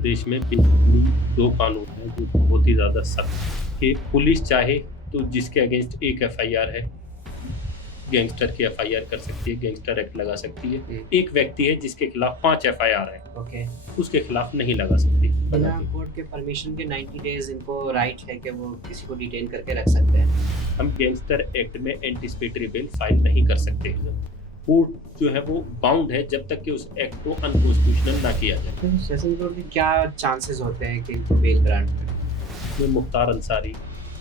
प्रदेश में बेसिकली 2 कानून हैं जो बहुत ही ज़्यादा सख्त हैं कि पुलिस चाहे तो जिसके अगेंस्ट एक एफआईआर है, गैंगस्टर की एफआईआर कर सकती है, गैंगस्टर एक्ट लगा सकती है। एक व्यक्ति है जिसके खिलाफ 5 एफआईआर है, ओके। उसके खिलाफ नहीं लगा सकती। बिना कोर्ट के परमिशन के 90 डेज इनको राइट है कि वो किसी को डिटेन करके रख सकते हैं। हम गैंगस्टर एक्ट में एंटिसिपेटरी बेल फाइल नहीं कर सकते। कोर्ट जो है वो बाउंड है जब तक कि उस एक्ट को अनकॉन्स्टिट्यूशनल ना किया जाए। तो सेशन कोर्ट के क्या चांसेस होते हैं कि इनको बेल ग्रांट करें? इसमें मुख्तार अंसारी,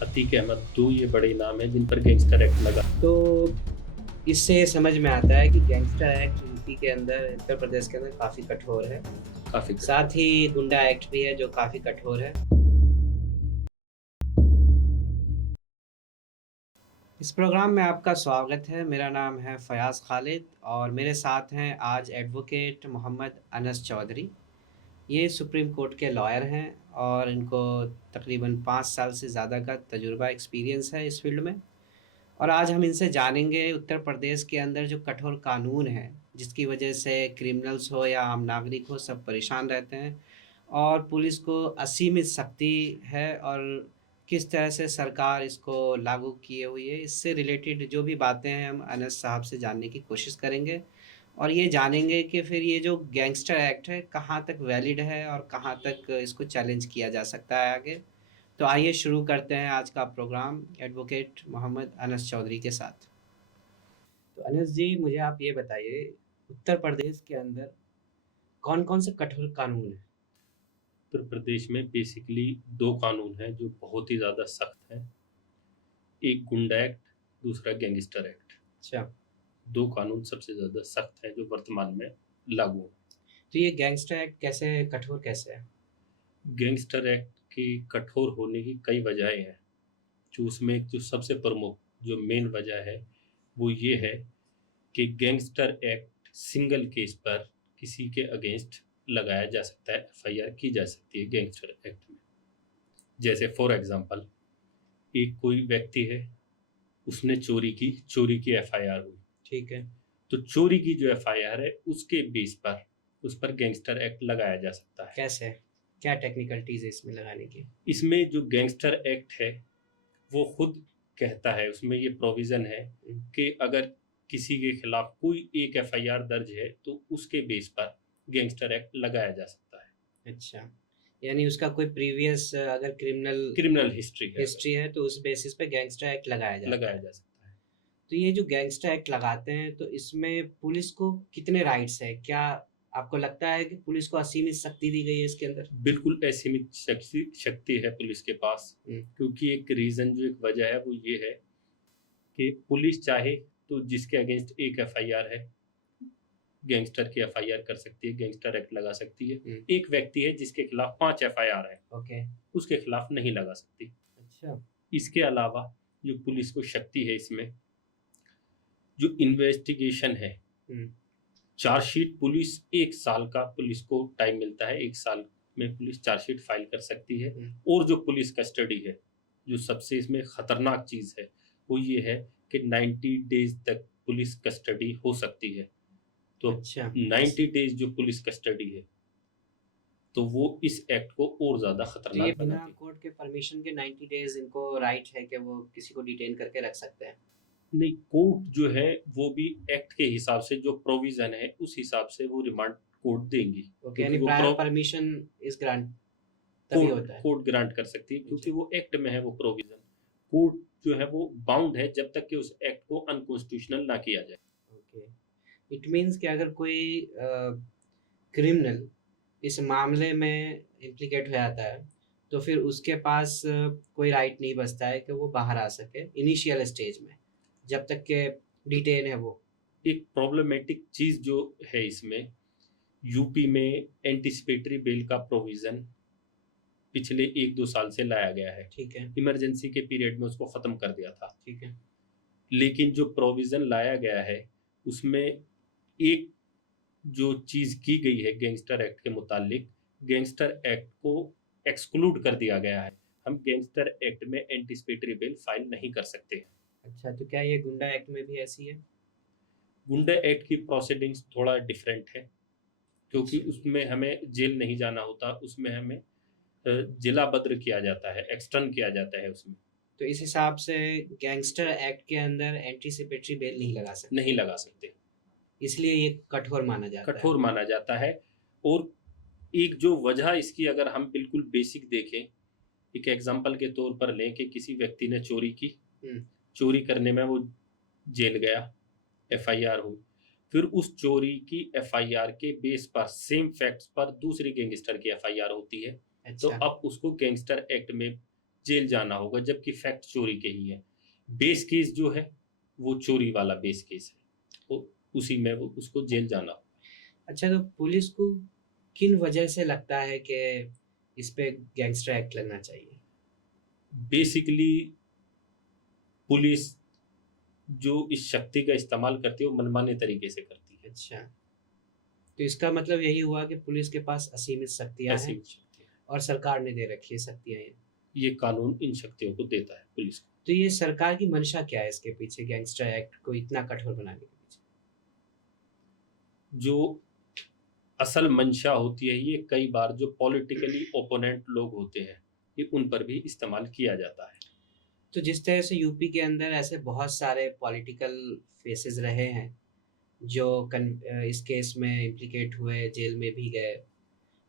अतीक अहमद 2 ये बड़े नाम हैं जिन पर गैंगस्टर एक्ट लगा। तो इससे समझ में आता है कि गैंगस्टर एक्ट यूपी के अंदर, उत्तर प्रदेश के अंदर काफ़ी कठोर है। काफ़ी साथ ही गुंडा एक्ट भी है जो काफ़ी कठोर है। इस प्रोग्राम में आपका स्वागत है। मेरा नाम है फयाज़ खालिद और मेरे साथ हैं आज एडवोकेट मोहम्मद अनस चौधरी। ये सुप्रीम कोर्ट के लॉयर हैं और इनको तकरीबन 5 साल से ज़्यादा का तजुर्बा एक्सपीरियंस है इस फील्ड में। और आज हम इनसे जानेंगे उत्तर प्रदेश के अंदर जो कठोर कानून है, जिसकी वजह से क्रिमिनल्स हो या आम नागरिक हो सब परेशान रहते हैं और पुलिस को असीमित शक्ति है और किस तरह से सरकार इसको लागू किए हुई है। इससे रिलेटेड जो भी बातें हैं हम अनस साहब से जानने की कोशिश करेंगे और ये जानेंगे कि फिर ये जो गैंगस्टर एक्ट है कहाँ तक वैलिड है और कहाँ तक इसको चैलेंज किया जा सकता है आगे। तो आइए शुरू करते हैं आज का प्रोग्राम एडवोकेट मोहम्मद अनस चौधरी के साथ। तो अनस जी, मुझे आप ये बताइए, उत्तर प्रदेश के अंदर कौन-कौन से कठोर कानून हैं? उत्तर प्रदेश में बेसिकली 2 कानून हैं जो बहुत ही ज़्यादा सख्त हैं। एक गुंडा एक्ट, दूसरा गैंगस्टर एक्ट। अच्छा, 2 कानून सबसे ज़्यादा सख्त हैं जो वर्तमान में लागू हैं। तो ये गैंगस्टर एक्ट कैसे कठोर कैसे है? गैंगस्टर एक्ट की कठोर होने की कई वजहें हैं। जो उसमें एक जो सबसे प्रमुख जो मेन वजह है, वो ये है कि गैंगस्टर एक्ट सिंगल केस पर किसी के अगेंस्ट लगाया जा सकता है, एफआईआर की जा सकती है गैंगस्टर एक्ट में। जैसे फॉर एग्ज़ाम्पल एक कोई व्यक्ति है, उसने चोरी की एफआईआर हुई। ठीक है। तो चोरी की जो एफआईआर है उसके बेस पर उस पर गैंगस्टर एक्ट लगाया जा सकता है। कैसे? क्या टेक्निकलिटीज़ है इसमें लगाने की? इसमें जो गैंगस्टर एक्ट है वो खुद कहता है, उसमें ये प्रोविज़न है हुँ, कि अगर किसी के खिलाफ कोई एक एफआईआर दर्ज है तो उसके बेस पर गैंगस्टर एक्ट लगाया जा सकता है। अच्छा। यानी उसका कोई प्रीवियस अगर क्रिमिनल क्रिमिनल हिस्ट्री है अगर, हिस्ट्री है तो उस बेसिस पे गैंगस्टर एक्ट लगाया जाता लगाया है। जा सकता है। तो ये जो गैंगस्टर एक्ट लगाते हैं तो इसमें पुलिस को कितने राइट्स हैं? क्या आपको लगता है कि पुलिस को असीमित शक्ति दी गई है इसके अंदर? बिल्कुल असीमित शक्ति है पुलिस के पास, हुँ, क्योंकि एक रीज़न जो एक वजह है वो ये है कि पुलिस चाहे तो जिसके अगेंस्ट एक एफआईआर है, गैंगस्टर की एफआईआर कर सकती है, गैंगस्टर एक्ट लगा सकती है। हुँ, एक व्यक्ति है जिसके खिलाफ 5 एफआईआर है, ओके। उसके खिलाफ नहीं लगा सकती। अच्छा। इसके अलावा जो पुलिस को शक्ति है इसमें, जो इन्वेस्टिगेशन है, हुँ, चार्जशीट पुलिस 1 साल का पुलिस को टाइम मिलता है, 1 साल में पुलिस चार्जशीट फाइल कर सकती है। हुँ, और जो पुलिस कस्टडी है, जो सबसे इसमें खतरनाक चीज़ है, वो ये है कि 90 डेज़ तक पुलिस कस्टडी हो सकती है। तो अच्छा। इस 90 डेज़ जो पुलिस कस्टडी है, तो वो इस एक्ट को और ज़्यादा तो ये खतरनाक बिना बनाती है। कोर्ट के परमिशन के 90 डेज़ इनको राइट है कि वो किसी को डिटेन करके रख सकते हैं। नहीं, कोर्ट जो है वो भी एक्ट के हिसाब से जो प्रोविज़न है, उस हिसाब से वो रिमांड कोर्ट देंगी, ओके, यानी क्योंकि वो प्रायर परमिशन इज़ ग्रांट तभी कोर्ट होता है। कोर्ट ग्रांट कर सकती है, क्योंकि अच्छा, वो एक्ट में है वो प्रोविज़न। कोर्ट जो है वो बाउंड है जब तक कि उस एक्ट को अनकॉन्स्टिट्यूशनल ना किया जाए। ओके। इट मीन्स कि अगर कोई क्रिमिनल इस मामले में इम्प्लिकेट हो जाता है, तो फिर उसके पास कोई राइट नहीं बचता है कि वो बाहर आ सके इनिशियल स्टेज में, जब तक के डिटेन है वो। एक प्रॉब्लमैटिक चीज़ जो है इसमें, यूपी में एंटिसिपेटरी बेल का प्रोविज़न पिछले 1-2 साल से लाया गया है। ठीक है, इमरजेंसी के पीरियड में उसको ख़त्म कर दिया था। ठीक है। लेकिन जो प्रोविज़न लाया गया है, उसमें एक जो चीज़ की गई है गैंगस्टर एक्ट के मुतालिक, गैंगस्टर एक्ट को एक्सक्लूड कर दिया गया है। हम गैंगस्टर एक्ट में एंटिसिपेटरी बेल फाइल नहीं कर सकते। अच्छा, तो क्या ये गुंडा एक्ट में भी ऐसी है? गुंडा एक्ट की प्रोसीडिंग्स थोड़ा डिफरेंट है। क्योंकि अच्छा। उसमें हमें जेल नहीं जाना होता, उसमें हमें जिला बद्र किया जाता है, एक्सटर्न किया जाता है उसमें। तो इस हिसाब से गैंगस्टर एक्ट के अंदर एंटीसिपेटरी बेल नहीं लगा नहीं सकते, लगा सकते, इसलिए ये कठोर माना जाता है। कठोर माना जाता है। और एक जो वजह इसकी अगर हम बिल्कुल बेसिक देखें, एक एग्जांपल के तौर पर लें कि किसी व्यक्ति ने चोरी की, हुँ, चोरी करने में वो जेल गया, एफआईआर हुई, फिर उस चोरी की एफआईआर के बेस पर सेम फैक्ट्स पर दूसरी गैंगस्टर की एफआईआर होती है, तो अच्छा। अब उसको गैंगस्टर एक्ट में जेल जाना होगा, जबकि फैक्ट चोरी के ही है। बेस केस जो है वो चोरी वाला बेस केस है, तो उसी में वो उसको जेल जाना होगा। अच्छा, तो पुलिस को किन वजह से लगता है कि इस पे गैंगस्टर एक्ट लगना चाहिए? बेसिकली पुलिस जो इस शक्ति का इस्तेमाल करती है वो मनमाने तरीके से करती है। अच्छा, तो इसका मतलब यही हुआ कि पुलिस के पास असीमित शक्तियाँ ऐसी हैं शक्ति है, और सरकार ने दे रखी है शक्तियाँ ये। ये कानून इन शक्तियों को देता है पुलिस को। तो ये सरकार की मंशा क्या है इसके पीछे, गैंगस्टर एक्ट को इतना कठोर बनाने के पीछे? जो असल मंशा होती है, ये कई बार जो पॉलिटिकली ओपोनेंट लोग होते हैं, ये उन पर भी इस्तेमाल किया जाता है। तो जिस तरह से यूपी के अंदर ऐसे बहुत सारे पॉलिटिकल फेसेस रहे हैं जो इस केस में इम्प्लिकेट हुए, जेल में भी गए।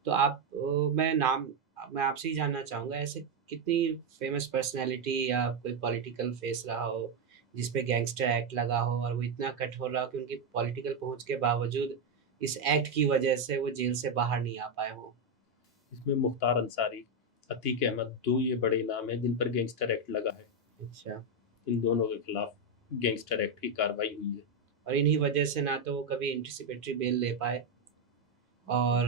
तो मैं आपसे ही जानना चाहूँगा, ऐसे कितनी फेमस पर्सनैलिटी या कोई पॉलिटिकल फेस रहा हो जिस पे गैंगस्टर एक्ट लगा हो और वो इतना कठोर रहा हो कि उनकी पॉलिटिकल पहुँच के बावजूद इस एक्ट की वजह से वो जेल से बाहर नहीं आ पाए हों? इसमें मुख्तार अंसारी, अतीक अहमद, दो ये बड़े नाम हैं जिन पर गैंगस्टर एक्ट लगा है। अच्छा। इन दोनों के खिलाफ गैंगस्टर एक्ट की कार्रवाई हुई है। और इन्हीं वजह से ना तो वो कभी एंटीसिपेटरी बेल ले पाए और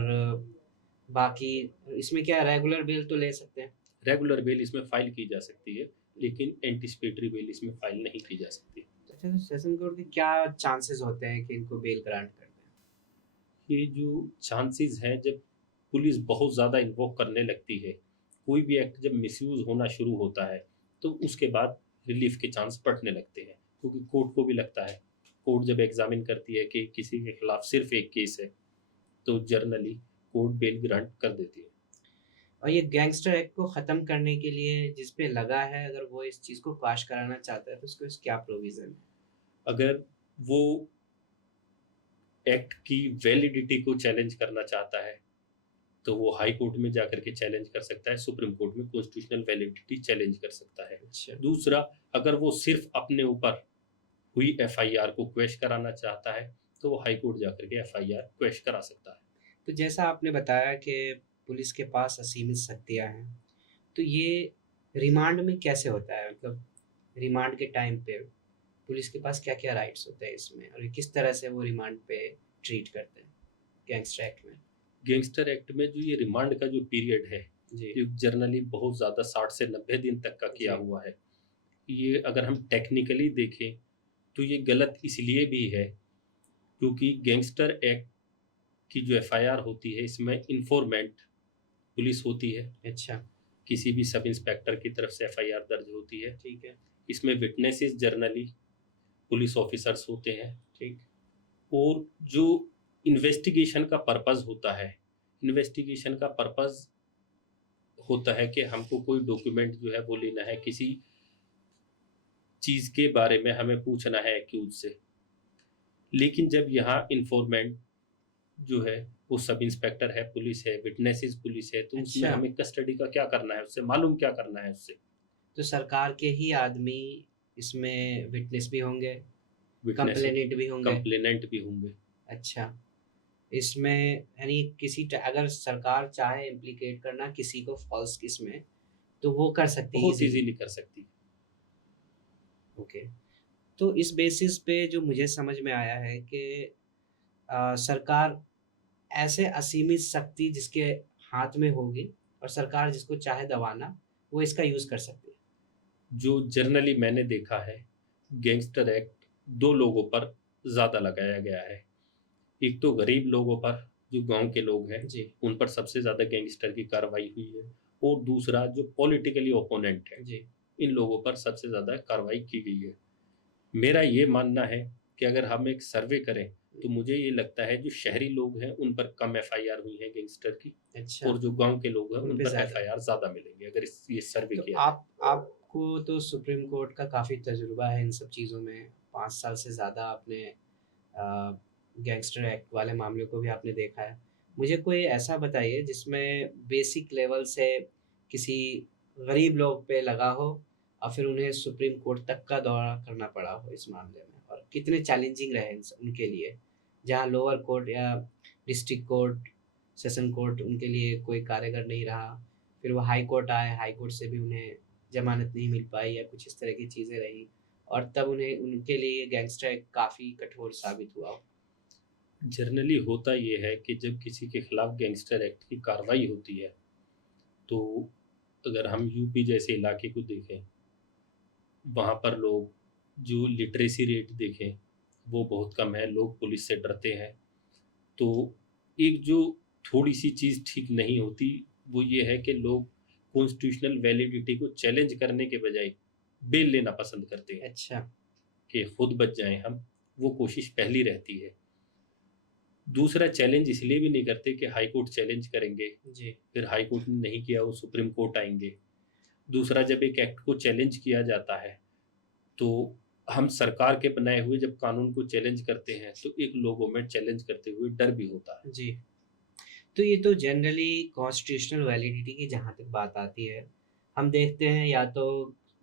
बाकी इसमें क्या रेगुलर बेल तो ले सकते हैं। रेगुलर बेल इसमें फाइल की जा सकती है, लेकिन एंटिसिपेटरी बेल इसमें फाइल नहीं की जा सकती। अच्छा, तो सेशन कोर्ट के क्या चांसेस होते हैं कि इनको बेल ग्रांट कर दें? ये जो चांसेस हैं, जब पुलिस बहुत ज़्यादा इन्वॉल्व करने लगती है, कोई भी एक्ट जब मिसयूज़ होना शुरू होता है, तो उसके बाद रिलीफ के चांस बढ़ने लगते हैं, क्योंकि कोर्ट को भी लगता है, कोर्ट जब एग्जामिन करती है कि किसी के खिलाफ सिर्फ एक केस है, तो जर्नली कोर्ट बेल ग्रांट कर देती है। और ये गैंगस्टर एक्ट को ख़त्म करने के लिए जिस पे लगा है, अगर वो इस चीज़ को क्वाश कराना चाहता है तो उसको इस क्या प्रोविज़न है? अगर वो एक्ट की वैलिडिटी को चैलेंज करना चाहता है, तो वो हाई कोर्ट में जाकर के चैलेंज कर सकता है, सुप्रीम कोर्ट में कॉन्स्टिट्यूशनल वैलिडिटी चैलेंज कर सकता है। अच्छा। दूसरा, अगर वो सिर्फ अपने ऊपर हुई एफआईआर को क्वेश कराना चाहता है, तो वो हाई कोर्ट जाकर के एफआईआर क्वेश करा सकता है। तो जैसा आपने बताया कि पुलिस के पास असीमित शक्तियाँ हैं, तो ये रिमांड में कैसे होता है? मतलब रिमांड के टाइम पे पुलिस के पास क्या-क्या राइट्स होते हैं इसमें और किस तरह से वो रिमांड पे ट्रीट करते हैं गैंगस्टर एक्ट में? गैंगस्टर एक्ट में जो ये रिमांड का जो पीरियड है, जी, ये जनरली बहुत ज़्यादा 60 से 90 दिन तक का किया जी। हुआ है। ये अगर हम टेक्निकली देखें, तो ये गलत इसलिए भी है, क्योंकि गैंगस्टर एक्ट की जो एफआईआर होती है, इसमें इन्फॉर्मेंट पुलिस होती है, अच्छा, किसी भी सब इंस्पेक्टर की तरफ से एफआईआर दर्ज होती है। ठीक है, इसमें विटनेसेस जर्नली पुलिस ऑफिसर्स होते हैं। ठीक। और जो इन्वेस्टिगेशन का पर्पस होता है, इन्वेस्टिगेशन का पर्पस होता है कि हमको कोई डॉक्यूमेंट जो है वो लेना है, किसी चीज़ के बारे में हमें पूछना है एक्यूज से। लेकिन जब यहाँ इन्फॉर्मेंट जो है वो सब इंस्पेक्टर है, पुलिस है, विटनेसेस पुलिस है, तो उसमें अच्छा, हमें कस्टडी का क्या करना है, उससे मालूम क्या करना है उससे। तो सरकार के ही आदमी इसमें विटनेस भी होंगे, विटनेस, कंप्लेनेंट भी होंगे। कंप्लेनेंट भी होंगे। अच्छा, इसमें यानी अगर सरकार चाहे इम्प्लीकेट करना किसी को फ़ॉल्स केस में, तो वो कर सकती है बहुत ईज़िली। इजीली कर सकती है। ओके। तो इस बेसिस पे जो मुझे समझ में आया है कि सरकार ऐसे असीमित शक्ति जिसके हाथ में होगी और सरकार जिसको चाहे दबाना, वो इसका यूज़ कर सकती है। जो जनरली मैंने देखा है, गैंगस्टर एक्ट दो लोगों पर ज़्यादा लगाया गया है। एक तो गरीब लोगों पर, जो गांव के लोग हैं, जी, उन पर सबसे ज़्यादा गैंगस्टर की कार्रवाई हुई है। और दूसरा जो पॉलिटिकली ओपोनेंट है, जी। इन लोगों पर सबसे ज़्यादा कार्रवाई की गई है। मेरा ये मानना है कि अगर हम एक सर्वे करें, तो मुझे ये लगता है जो शहरी लोग हैं उन पर कम एफआईआर हुई है गैंगस्टर की, अच्छा, और जो गांव के लोग हैं उन उन पे पर ज़्यादा। एफआईआर ज़्यादा मिलेंगे अगर ये सर्वे तो किया जाए। आपको तो सुप्रीम कोर्ट का काफ़ी तजुर्बा है इन सब चीज़ों में, 5 साल से ज़्यादा आपने गैंगस्टर एक्ट वाले मामलों को भी आपने देखा है। मुझे कोई ऐसा बताइए जिसमें बेसिक लेवल से किसी गरीब लोग पे लगा हो और फिर उन्हें सुप्रीम कोर्ट तक का दौरा करना पड़ा हो इस मामले में, और कितने चैलेंजिंग रहे उनके लिए, जहाँ लोअर कोर्ट या डिस्ट्रिक्ट कोर्ट, सेशन कोर्ट उनके लिए कोई कारगर नहीं रहा। फिर वो हाई कोर्ट आए, हाई कोर्ट से भी उन्हें ज़मानत नहीं मिल पाई या कुछ इस तरह की चीज़ें रहीं, और तब उन्हें उनके लिए गैंगस्टर एक्ट काफ़ी कठोर साबित हुआ। जनरली होता ये है कि जब किसी के खिलाफ गैंगस्टर एक्ट की कार्रवाई होती है, तो अगर हम यूपी जैसे इलाके को देखें, वहाँ पर लोग जो लिटरेसी रेट देखें वो बहुत कम है, लोग पुलिस से डरते हैं। तो एक जो थोड़ी सी चीज़ ठीक नहीं होती वो ये है कि लोग कॉन्स्टिट्यूशनल वैलिडिटी को चैलेंज करने के बजाय बेल लेना पसंद करते हैं अच्छा, कि खुद बच जाएं हम, वो कोशिश पहली रहती है। दूसरा चैलेंज इसलिए भी नहीं करते कि हाई कोर्ट चैलेंज करेंगे, जी, फिर हाई कोर्ट ने नहीं किया वो सुप्रीम कोर्ट आएंगे। दूसरा, जब एक एक्ट को चैलेंज किया जाता है तो हम सरकार के बनाए हुए जब कानून को चैलेंज करते हैं तो एक लोगों में चैलेंज करते हुए डर भी होता है। जी। तो ये तो जनरली कॉन्स्टिट्यूशनल वैलिडिटी की जहाँ तक बात आती है, हम देखते हैं या तो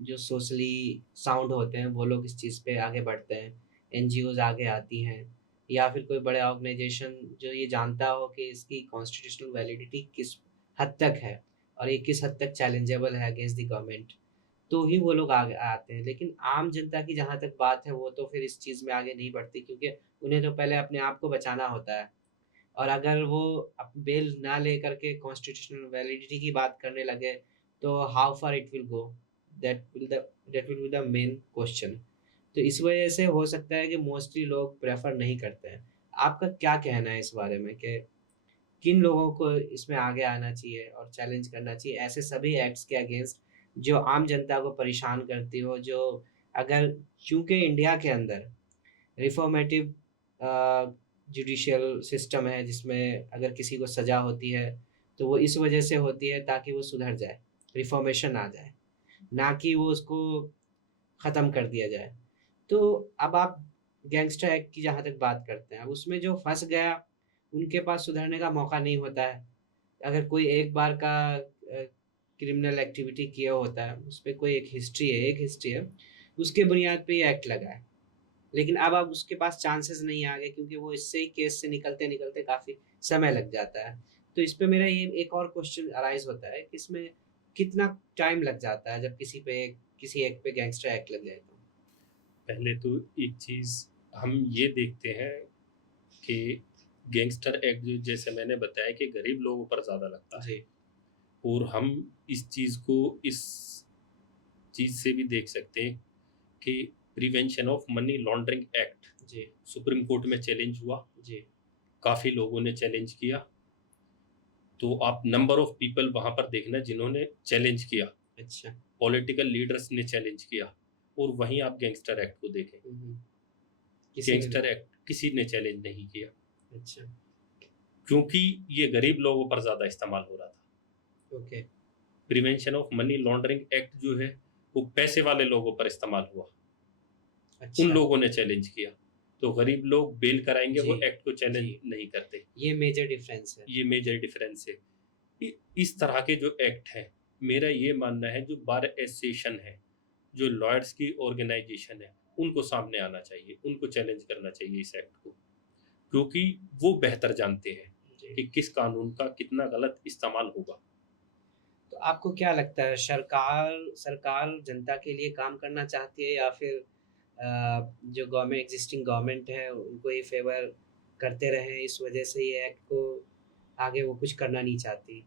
जो सोशली साउंड होते हैं वो लोग इस चीज़ पे आगे बढ़ते हैं, एनजीओज़ आगे आती हैं, या फिर कोई बड़े ऑर्गेनाइजेशन जो ये जानता हो कि इसकी कॉन्स्टिट्यूशनल वैलिडिटी किस हद तक है और ये किस हद तक चैलेंजेबल है अगेंस्ट द गवर्नमेंट, तो ही वो लोग आगे आते हैं। लेकिन आम जनता की जहाँ तक बात है वो तो फिर इस चीज़ में आगे नहीं बढ़ती, क्योंकि उन्हें तो पहले अपने आप को बचाना होता है। और अगर वो बेल ना लेकर के कॉन्स्टिट्यूशनल वैलिडिटी की बात करने लगे, तो how far it will go, that will be the main question. तो इस वजह से हो सकता है कि मोस्टली लोग प्रेफर नहीं करते हैं। आपका क्या कहना है इस बारे में कि किन लोगों को इसमें आगे आना चाहिए और चैलेंज करना चाहिए ऐसे सभी एक्ट्स के अगेंस्ट जो आम जनता को परेशान करती हो, जो अगर, चूंकि इंडिया के अंदर रिफॉर्मेटिव जुडिशियल सिस्टम है जिसमें अगर किसी को सज़ा होती है तो वो इस वजह से होती है ताकि वो सुधर जाए, रिफॉर्मेशन आ जाए, ना कि वो उसको ख़त्म कर दिया जाए। तो अब आप गैंगस्टर एक्ट की जहाँ तक बात करते हैं, अब उसमें जो फँस गया उनके पास सुधरने का मौका नहीं होता है। अगर कोई एक बार का क्रिमिनल एक्टिविटी किया होता है, उस पे कोई एक हिस्ट्री है, उसके बुनियाद पे ये एक्ट लगा है। लेकिन अब उसके पास चांसेस नहीं आ गए क्योंकि वो इससे ही केस से निकलते-निकलते काफ़ी समय लग जाता है। तो इस पे मेरा ये एक और क्वेश्चन अराइज़ होता है कि इसमें कितना टाइम लग जाता है जब किसी एक पे गैंगस्टर एक्ट लग जाए तो? पहले तो एक चीज़ हम ये देखते हैं कि गैंगस्टर एक्ट जो जैसे मैंने बताया कि गरीब लोगों पर ज़्यादा लगता है, जी, और हम इस चीज़ को इस चीज़ से भी देख सकते हैं कि prevention of money laundering act जी, सुप्रीम कोर्ट में चैलेंज हुआ, जी। काफ़ी लोगों ने चैलेंज किया। तो आप नंबर ऑफ पीपल वहाँ पर देखना जिन्होंने चैलेंज किया, अच्छा। पॉलिटिकल लीडर्स ने चैलेंज किया, और वहीं आप गैंगस्टर एक्ट को देखें, हुँ, हुँ। किसी ने गैंगस्टर नहीं। एक्ट किसी ने चैलेंज नहीं किया, अच्छा, क्योंकि ये गरीब लोगों पर ज़्यादा इस्तेमाल हो रहा था। Okay. Prevention of money laundering act जो है वो पैसे वाले लोगों पर इस्तेमाल हुआ, उन अच्छा, लोगों ने चैलेंज किया। तो गरीब लोग बेल कराएंगे, जी, वो एक्ट को जी। चैलेंज नहीं करते। ये मेजर डिफरेंस है। ये मेजर डिफरेंस है। इस तरह के जो एक्ट हैं, मेरा ये मानना है जो बार एसोसिएशन है, जो लॉयर्स की ऑर्गेनाइजेशन है, उनको सामने आना चाहिए, उनको चैलेंज करना चाहिए इस एक्ट को, क्योंकि वो बेहतर जानते हैं जी। कि किस कानून का कितना गलत इस्तेमाल होगा। तो आपको क्या लगता है, सरकार सरकार जनता के लिए काम करना चाहती है या फिर जो गवर्नमेंट है उनको ये फ़ेवर करते रहें, इस वजह से ये एक्ट को आगे वो कुछ करना नहीं चाहती?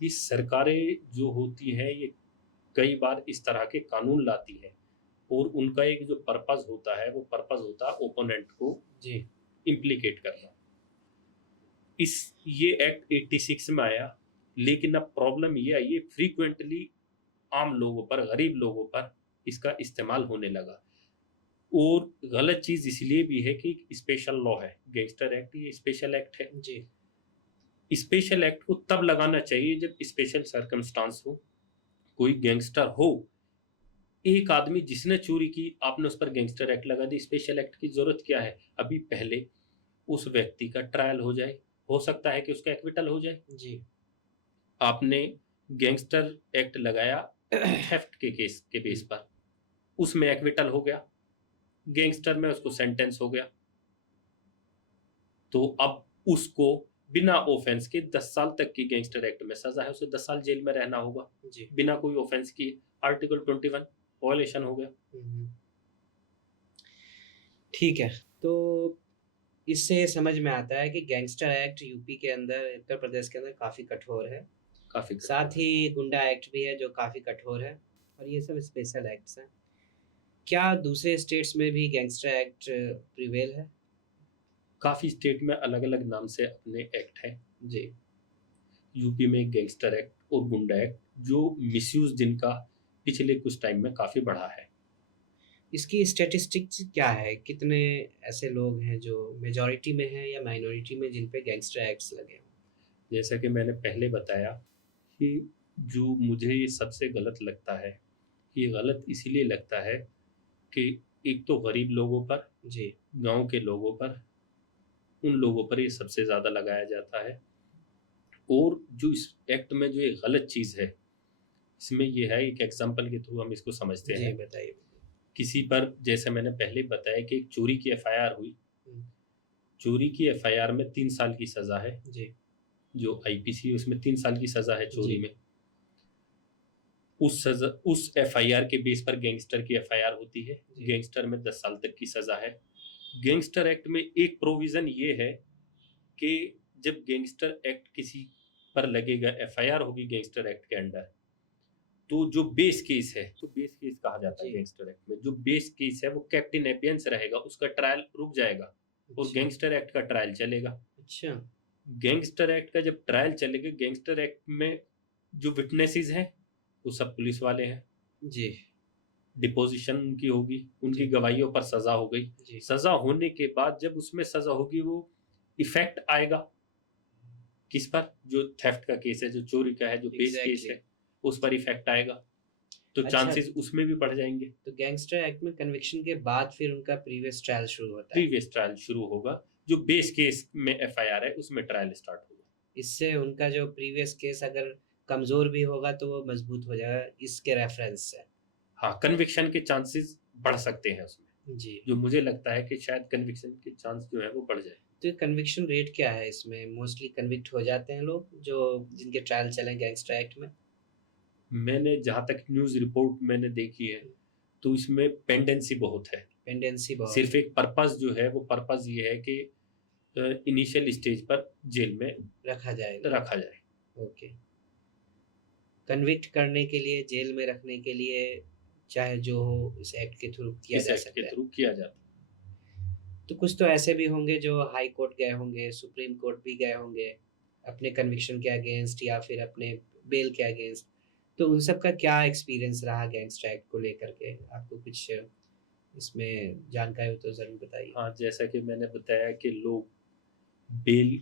ये सरकारें जो होती हैं ये कई बार इस तरह के कानून लाती हैं, और उनका एक जो पर्पस होता है वो पर्पस होता है ओपोनेंट को जी, इम्प्लीकेट करना। इस ये एक्ट 86 में आया, लेकिन अब प्रॉब्लम ये आई है फ्रीक्वेंटली आम लोगों पर, गरीब लोगों पर इसका इस्तेमाल होने लगा। और गलत चीज़ इसलिए भी है कि स्पेशल लॉ है, गैंगस्टर एक्ट ये स्पेशल एक्ट है। जी, स्पेशल एक्ट को तब लगाना चाहिए जब स्पेशल सर्कमस्टांस हो, कोई गैंगस्टर हो, एक आदमी जिसने चोरी की, आपने उस पर गैंगस्टर एक्ट लगा दी, स्पेशल एक्ट की ज़रूरत क्या है? अभी पहले उस व्यक्ति का ट्रायल हो जाए, हो सकता है कि उसका एक्विटल हो जाए। जी। आपने गैंगस्टर एक्ट लगाया थेफ्ट के केस के बेस पर, उसमें एक्विटल हो गया, गैंगस्टर में उसको सेंटेंस हो गया, तो अब उसको बिना ऑफेंस के 10 साल तक की गैंगस्टर एक्ट में सजा है, उसे 10 साल जेल में रहना होगा, जी। बिना कोई ऑफेंस किए। आर्टिकल 21 वायलेशन हो गया। हुँ, हुँ। ठीक है, तो इससे समझ में आता है कि गैंगस्टर एक्ट यूपी के अंदर, उत्तर प्रदेश के अंदर काफ़ी कठोर है। काफ़ी साथ कठोर है। ही गुंडा एक्ट भी है जो काफ़ी कठोर है और ये सब स्पेशल एक्ट्स हैं। क्या दूसरे स्टेट्स में भी गैंगस्टर एक्ट प्रिवेल है? काफ़ी स्टेट में अलग-अलग नाम से अपने एक्ट हैं। जी। यूपी में गैंगस्टर एक्ट और गुंडा एक्ट, जो मिसयूज़ जिनका पिछले कुछ टाइम में काफ़ी बढ़ा है। इसकी स्टैटिस्टिक्स क्या है? कितने ऐसे लोग हैं जो मेजॉरिटी में हैं या माइनॉरिटी में जिन पे गैंगस्टर एक्ट्स लगे हों? जैसा कि मैंने पहले बताया कि जो मुझे ये सबसे गलत लगता है, ये गलत इसलिए लगता है कि एक तो गरीब लोगों पर, जी, गाँव के लोगों पर, उन लोगों पर ये सबसे ज़्यादा लगाया जाता है। और जो इस एक्ट में जो ये गलत चीज़ है, इसमें ये है, एक एग्ज़ाम्पल के थ्रू हम इसको समझते जी हैं। बताइए। किसी पर, जैसे मैंने पहले बताया कि एक चोरी की एफआईआर हुई, हुँ, चोरी की एफआईआर में 3 साल की सज़ा है, जी, जो आईपीसी है उसमें 3 साल की सज़ा है चोरी जी, में। उस एफआईआर के बेस पर गैंगस्टर की एफआईआर होती है, जी। गैंगस्टर में 10 साल तक की सज़ा है। गैंगस्टर एक्ट में एक प्रोविज़न ये है कि जब गैंगस्टर एक्ट किसी पर लगेगा, एफआईआर होगी गैंगस्टर एक्ट के अंडर, तो जो बेस केस है, तो बेस केस कहा जाता है जी, गैंगस्टर एक्ट में, जो बेस केस है वो कैप्टन एपियंस रहेगा, उसका ट्रायल रुक जाएगा और अच्छा, गैंगस्टर एक्ट का ट्रायल चलेगा। अच्छा, गैंगस्टर एक्ट का जब ट्रायल चलेगा, गैंगस्टर एक्ट में जो विटनेसेस हैं वो सब पुलिस वाले हैं, जी, डिपोजिशन उनकी होगी, उनकी जी, गवाहियों पर सजा हो गई। जी, सजा होने के बाद जब उसमें सजा होगी, वो इफेक्ट आएगा किस पर? जो थेफ्ट का केस है, जो चोरी का है, जो बेस केस एग्ज़ैक्टली। है, उस पर इफेक्ट आएगा, तो अच्छा, चांसेस उसमें भी बढ़ जाएंगे। तो गैंगस्टर एक्ट में कन्विक्शन के बाद फिर उनका प्रीवियस ट्रायल शुरू होता है। प्रीवियस ट्रायल शुरू होगा, जो बेस केस में एफआईआर है उसमें ट्रायल स्टार्ट होगा। इससे उनका जो प्रीवियस केस अगर कमज़ोर भी होगा तो वो मज़बूत हो जाएगा इसके रेफ़रेंस से। हाँ, कन्विक्शन के चांसेस बढ़ सकते हैं उसमें, जी, जो मुझे लगता है कि शायद कन्विक्शन के चांस जो है वो बढ़ जाए। तो ये कन्विक्शन रेट क्या है इसमें? मोस्टली कन्विक्ट हो जाते हैं लोग जो जिनके ट्रायल चले गैंगस्टर एक्ट में? मैंने जहाँ तक न्यूज़ रिपोर्ट मैंने देखी है, तो इसमें पेंडेंसी बहुत है। पेंडेंसी बहुत सिर्फ़ है, एक पर्पज़ जो है, वो पर्पज़ ये है कि इनिशियल स्टेज पर जेल में रखा जाएगा। रखा जाए। ओके। कन्विक्ट करने के लिए, जेल में रखने के लिए, चाहे जो हो इस एक्ट के थ्रू किया इस जा एक्ट के सकता है। थ्रू किया जाता है। तो कुछ तो ऐसे भी होंगे जो हाई कोर्ट गए होंगे, सुप्रीम कोर्ट भी गए होंगे, अपने कन्विक्शन के अगेंस्ट या फिर अपने बेल के अगेंस्ट। तो उन सब का क्या एक्सपीरियंस रहा गैंगस्टर एक्ट को लेकर के? आपको कुछ इसमें जानकारी हो तो ज़रूर बताइए। हाँ, जैसा कि मैंने बताया कि लोग बेल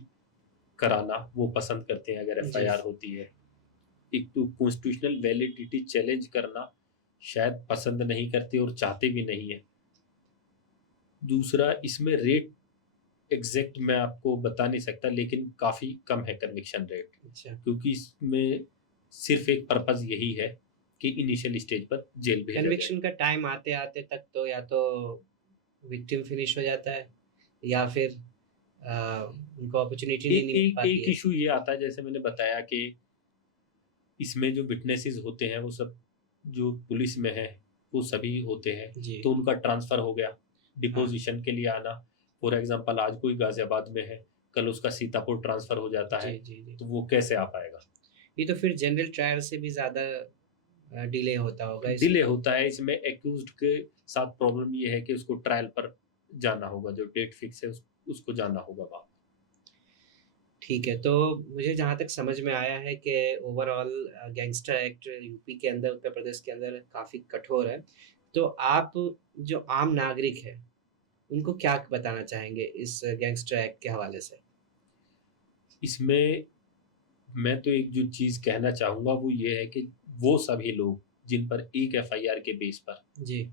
कराना वो पसंद करते हैं अगर जी, एफआईआर होती है। एक तो कॉन्स्टिट्यूशनल वैलिडिटी चैलेंज करना शायद पसंद नहीं करते और चाहते भी नहीं है। दूसरा, इसमें रेट एग्जैक्ट मैं आपको बता नहीं सकता, लेकिन काफ़ी कम है कन्विक्शन रेट, अच्छा। क्योंकि इसमें सिर्फ एक पर्पज़ यही है कि इनिशियल स्टेज पर जेल भेजा जाए। कन्विक्शन का टाइम आते-आते तक तो या तो विक्टिम फिनिश हो जाता है या फिर उनको अपॉर्च्युनिटी नहीं एक मिल एक पाती एक है। इशू ये आता है, जैसे मैंने बताया कि इसमें जो विटनेसेस होते हैं वो सब जो पुलिस में हैं, वो सभी होते हैं, जी, तो उनका ट्रांसफ़र हो गया, हाँ। डिपोज़िशन के लिए आना। फॉर एग्ज़ाम्पल आज कोई गाज़ियाबाद में है, कल उसका सीतापुर ट्रांसफ़र हो जाता है, जी, जी, जी। तो वो कैसे आ पाएगा? ये तो फिर जनरल ट्रायल से भी ज़्यादा डिले होता होगा डिले इसमें। होता है इसमें। एक्यूज़्ड के साथ प्रॉब्लम ये है कि उसको ट्रायल पर जाना होगा, जो डेट फिक्स है उसको जाना होगा वहाँ। ठीक है, तो मुझे जहाँ तक समझ में आया है कि ओवरऑल गैंगस्टर एक्ट यूपी के अंदर, उत्तर प्रदेश के अंदर काफ़ी कठोर है। तो आप जो आम नागरिक है, उनको क्या बताना चाहेंगे इस गैंगस्टर एक्ट के हवाले से? इसमें मैं तो एक जो चीज़ कहना चाहूँगा वो ये है कि वो सभी लोग जिन पर एक एफआईआर के बेस पर जी।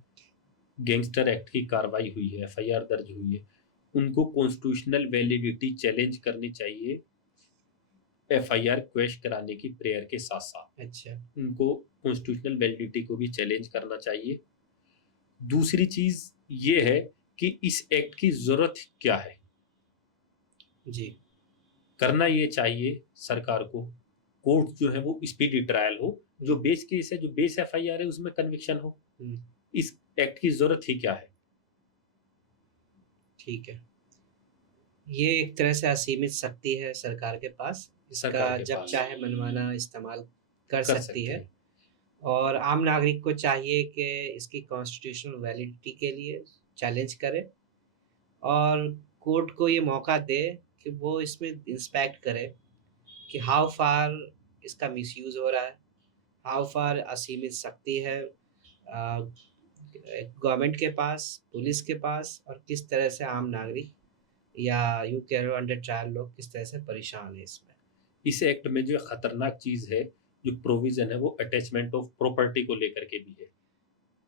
गैंगस्टर एक्ट की कार्रवाई हुई है, एफआईआर दर्ज हुई है, उनको कॉन्स्टिट्यूशनल वैलिडिटी चैलेंज करनी चाहिए एफआईआर क्वैश कराने की प्रेयर के साथ-साथ। अच्छा। उनको कॉन्स्टिट्यूशनल वैलिडिटी को भी चैलेंज करना चाहिए। दूसरी चीज़ ये है कि इस एक्ट की ज़रूरत क्या है? जी। करना ये चाहिए सरकार को, कोर्ट जो है वो स्पीडी ट्रायल हो, जो हुँ, बेस केस है, जो बेस एफआईआर है उसमें कन्विक्शन हो। हुँ, इस एक्ट की ज़रूरत ही क्या है? ठीक है। ये एक तरह से असीमित शक्ति है सरकार के पास, सरकार इसका के जब पास चाहे मनमाना इस्तेमाल कर कर सकती सकती है। है। और आम नागरिक को चाहिए कि इसकी कॉन्स्टिट्यूशनल वैलिडिटी के लिए चैलेंज करे और कोर्ट को ये मौका दे कि वो इसमें इंस्पेक्ट करे कि हाउ फार इसका मिसयूज़ हो रहा है, हाउ फार असीमित शक्ति है गवर्नमेंट के पास, पुलिस के पास और किस तरह से आम नागरिक या यूँ कह लो अंडर ट्रायल लोग किस तरह से परेशान हैं इसमें। इस एक्ट में जो खतरनाक चीज़ है, जो प्रोविज़न है वो अटैचमेंट ऑफ प्रॉपर्टी को लेकर के भी है।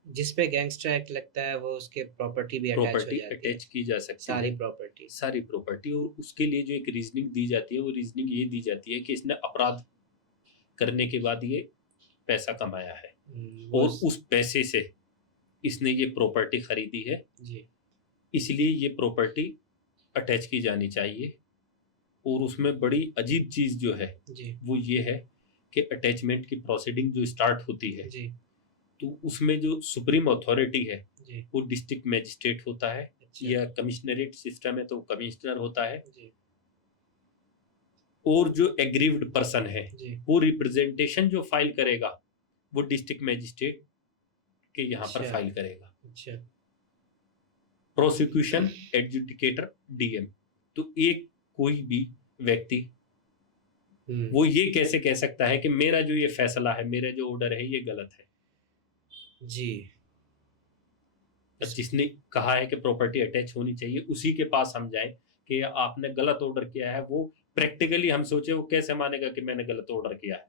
जिस पे गैंगस्टर एक्ट लगता है वो उसके प्रॉपर्टी भी अटैच हो प्रॉपर्टी जाती है, अटैच की जा सकती है, सारी प्रॉपर्टी। सारी प्रॉपर्टी, और उसके लिए जो एक रीज़निंग दी जाती है, वो रीज़निंग ये दी जाती है कि इसने अपराध करने के बाद ये पैसा कमाया है वो और उस पैसे से इसने ये प्रॉपर्टी खरीदी है, जी, इसलिए ये प्रॉपर्टी अटैच की जानी चाहिए। और उसमें बड़ी अजीब चीज़ जो है, जी, वो ये है कि अटैचमेंट की प्रोसीडिंग जो स्टार्ट होती है, जी, तो उसमें जो सुप्रीम अथॉरिटी है, जी, वो डिस्ट्रिक्ट मजिस्ट्रेट होता है, अच्छा, या कमिश्नरेट सिस्टम है तो कमिश्नर होता है, जी, और जो एग्रीव्ड पर्सन है, जी, वो रिप्रेजेंटेशन जो फाइल करेगा, वो डिस्ट्रिक्ट मजिस्ट्रेट के यहाँ पर अच्छा, फाइल करेगा। अच्छा, प्रोसिक्यूशन एडजुडिकेटर डीएम। तो एक कोई भी व्यक्ति हुँ, वो ये कैसे कह सकता है कि मेरा जो ये फैसला है, मेरा जो ऑर्डर है ये गलत है? जी, अब इस जिसने कहा है कि प्रॉपर्टी अटैच होनी चाहिए, उसी के पास हम जाएँ कि आपने गलत ऑर्डर किया है, वो प्रैक्टिकली हम सोचे वो कैसे मानेगा कि मैंने गलत ऑर्डर किया है?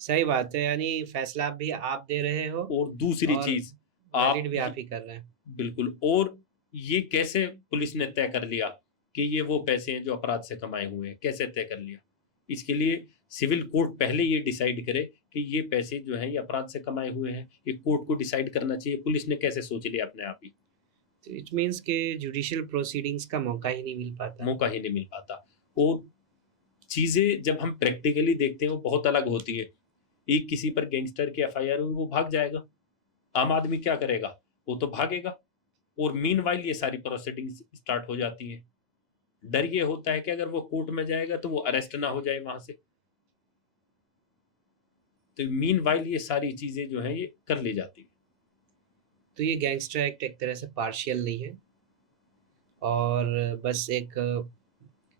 सही बात है यानी फैसला भी आप दे रहे हो और दूसरी और चीज़, आप वैलिड भी आप ये ही कर रहे हैं। बिल्कुल, और ये कैसे पुलिस ने तय कर लिया कि ये वो पैसे हैं जो अपराध से कमाए हुए हैं, कैसे तय कर लिया? इसके लिए सिविल कोर्ट पहले ये डिसाइड करे कि ये पैसे जो हैं ये अपराध से कमाए हुए हैं, ये कोर्ट को डिसाइड करना चाहिए, पुलिस ने कैसे सोच लिया अपने आप ही? तो इट मीन्स कि जुडिशियल प्रोसीडिंग्स का मौका ही नहीं मिल पाता। मौका ही नहीं मिल पाता। और चीज़ें जब हम प्रैक्टिकली देखते हैं वो बहुत अलग होती है। एक किसी पर गैंगस्टर की एफआईआर हुई, वो भाग जाएगा। आम आदमी क्या करेगा? वो तो भागेगा, और मीनवाइल ये सारी प्रोसीडिंग्स स्टार्ट हो जाती हैं। डर ये होता है कि अगर वो कोर्ट में जाएगा तो वो अरेस्ट ना हो जाए वहाँ से। तो मीनवाइल ये सारी चीज़ें जो हैं ये कर ली जाती हैं। तो ये गैंगस्टर एक्ट एक तरह से पार्शियल नहीं है और बस एक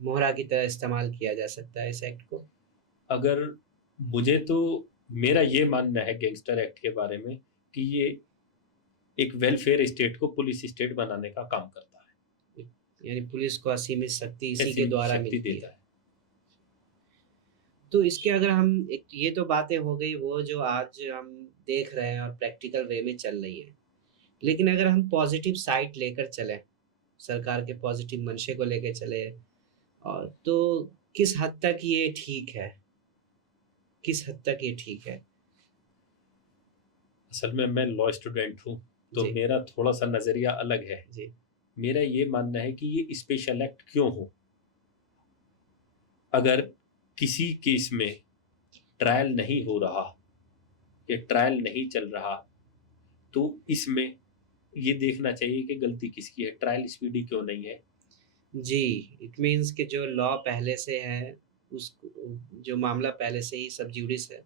मोहरा की तरह इस्तेमाल किया जा सकता है इस एक्ट को। अगर मुझे तो मेरा ये मानना है गैंगस्टर एक्ट के बारे में कि ये एक वेलफेयर स्टेट को पुलिस स्टेट बनाने का काम करता है। यानी पुलिस को असीमित शक्ति इसी ऐसी के द्वारा शक्ति मिलती देता है। है। तो इसके अगर हम एक ये तो बातें हो गई वो जो आज हम देख रहे हैं और प्रैक्टिकल वे में चल रही है। लेकिन अगर हम पॉजिटिव साइड लेकर चलें, सरकार के पॉजिटिव मंशे को लेके चले और तो किस हद तक ये ठीक है? किस हद तक ये ठीक है? असल में मैं लॉ स्टूडेंट हूँ, तो जी, मेरा थोड़ा-सा नज़रिया अलग है। जी, मेरा ये मानना है कि ये स्पेशल एक्ट क्यों हो? अगर किसी केस में ट्रायल नहीं हो रहा या ट्रायल नहीं चल रहा, तो इसमें ये देखना चाहिए कि गलती किसकी है, ट्रायल स्पीडी क्यों नहीं है? जी, इट मीन्स कि जो लॉ पहले से है, उस जो मामला पहले से ही सब जुडिस है,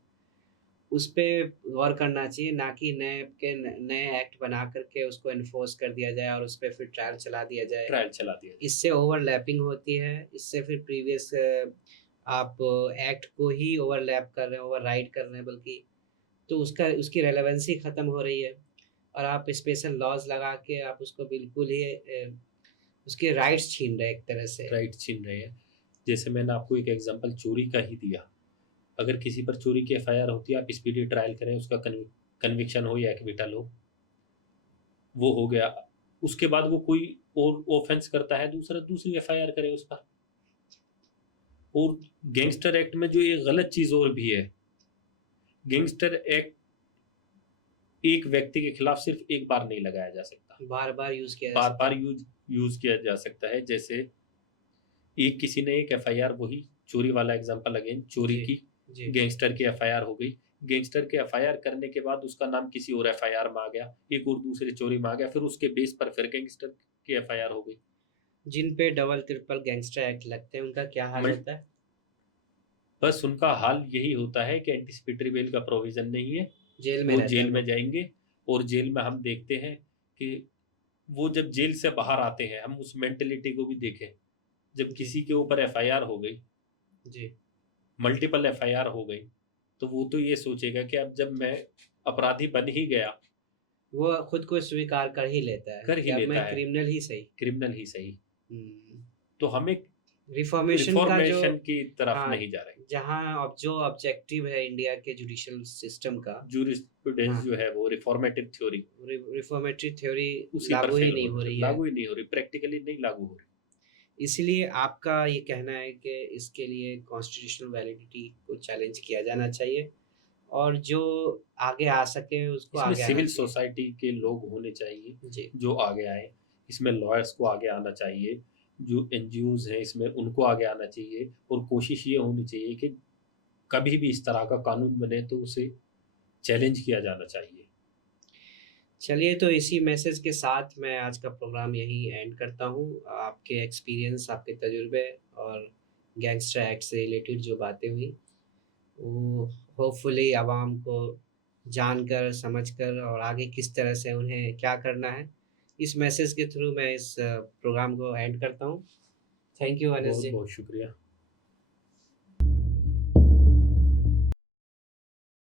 उस पे गौर करना चाहिए, ना कि नए एक्ट बना कर के उसको एनफोर्स कर दिया जाए और उस पे फिर ट्रायल चला दिया जाए। ट्रायल चला दिया जाए। इससे ओवरलैपिंग होती है, इससे फिर प्रीवियस आप एक्ट को ही ओवरलैप कर रहे हैं, ओवरराइड कर रहे हैं बल्कि, तो उसका उसकी रेलेवेंसी खत्म हो रही है। और आप स्पेशल लॉज़ लगा के आप उसको बिल्कुल ही उसके राइट्स छीन रहे हैं एक तरह से। राइट छीन रहे हैं। जैसे मैंने आपको एक एग्जांपल चोरी का ही दिया। अगर किसी पर चोरी की एफआईआर होती है, आप स्पीडी ट्रायल करें, उसका कन्विक्शन हो या एक्विटल हो, वो हो गया। उसके बाद वो कोई और ऑफेंस करता है दूसरा, दूसरी एफआईआर करे उस पर। और गैंगस्टर एक्ट में जो एक गलत चीज और भी है, गैंगस्टर एक्ट एक व्यक्ति के खिलाफ सिर्फ एक बार नहीं लगाया जा सकता, बार बार यूज किया जा बार सकता बार यूज किया जा सकता है। जैसे एक किसी ने एक एफआईआर, वही चोरी वाला एग्जांपल अगेन, चोरी जी की, जी गैंगस्टर की एफआईआर हो गई। गैंगस्टर के एफआईआर करने के बाद उसका नाम किसी और एफआईआर में आ गया, एक और दूसरे चोरी में आ गया, फिर उसके बेस पर फिर गैंगस्टर की एफआईआर हो गई। जिन पे डबल ट्रिपल गैंगस्टर एक्ट लगते हैं उनका क्या हाल मल्ट होता है? बस उनका हाल यही होता है कि एंटिसिपेटरी बेल का प्रोविजन नहीं है, जेल में वो रहते हैं जेल में वो। जाएंगे। और जेल में हम देखते हैं कि वो जब जेल से बाहर आते हैं, हम उस मेंटेलिटी को भी देखें। जब जी किसी के ऊपर एफआईआर हो गई, जी मल्टीपल एफआईआर हो गई, तो वो तो ये सोचेगा कि अब जब मैं अपराधी बन ही गया, वो खुद को स्वीकार कर ही लेता है कर कि ही अब लेता मैं है, क्रिमिनल ही सही। क्रिमिनल ही सही। हम्म, तो हमें रिफॉर्मेशन का जो, रिफॉर्मेशन की तरफ हाँ, नहीं जा रहे। जहाँ अब जो ऑब्जेक्टिव है इंडिया के जुडिशल सिस्टम का, जूरिस्प्रूडेंस हाँ, जो है वो रिफॉर्मेटिव थ्योरी रिफॉर्मेटरी थ्योरी उसी पर लागू ही फेल नहीं हो हो रही है। लागू ही नहीं हो रही, प्रैक्टिकली नहीं लागू हो रही। इसलिए आपका ये कहना है कि इसके लिए कॉन्स्टिट्यूशनल वैलिडिटी को चैलेंज किया जाना चाहिए और जो आगे आ सके उसको इसमें आगे आना सिविल चाहिए। सोसाइटी के लोग होने चाहिए जी। जो आगे आए। इसमें लॉयर्स को आगे आना चाहिए, जो एनजीओज हैं इसमें उनको आगे आना चाहिए। और कोशिश ये होनी चाहिए कि कभी भी इस तरह का कानून बने तो उसे चैलेंज किया जाना चाहिए। चलिए, तो इसी मैसेज के साथ मैं आज का प्रोग्राम यहीं एंड करता हूँ। आपके एक्सपीरियंस, आपके तजुर्बे और गैंगस्टर एक्ट से रिलेटेड जो बातें हुई, वो होपफुली आवाम को जानकर, समझकर और आगे किस तरह से उन्हें क्या करना है, इस मैसेज के थ्रू मैं इस प्रोग्राम को एंड करता हूँ। थैंक यू अनस बहुत जी। बहुत शुक्रिया।